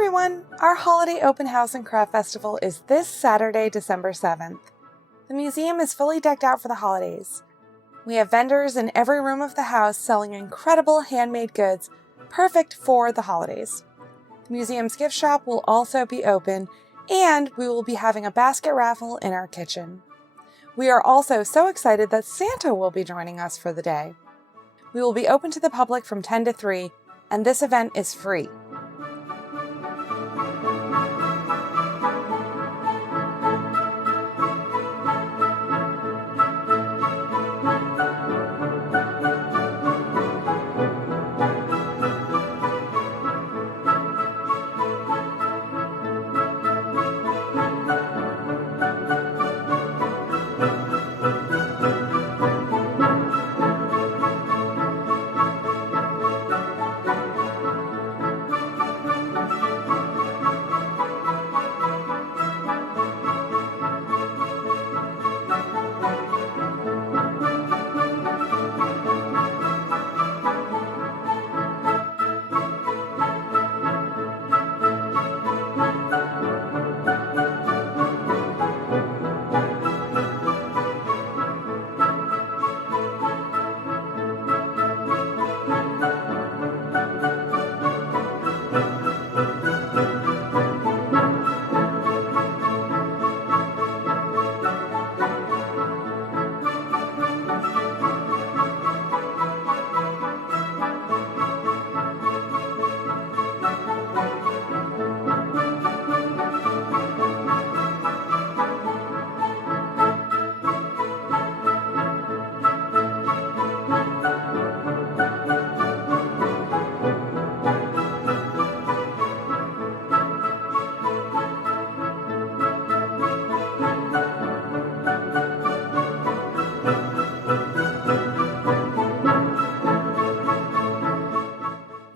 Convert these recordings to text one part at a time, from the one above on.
everyone! Our holiday open house and craft festival is this Saturday, December 7th. The museum is fully decked out for the holidays. We have vendors in every room of the house selling incredible handmade goods, perfect for the holidays. The museum's gift shop will also be open, and we will be having a basket raffle in our kitchen. We are also so excited that Santa will be joining us for the day. We will be open to the public from 10 to 3, and this event is free.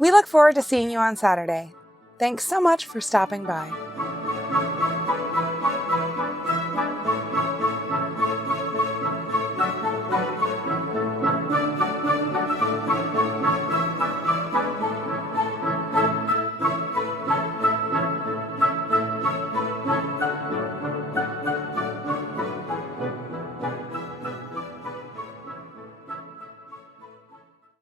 We look forward to seeing you on Saturday. Thanks so much for stopping by.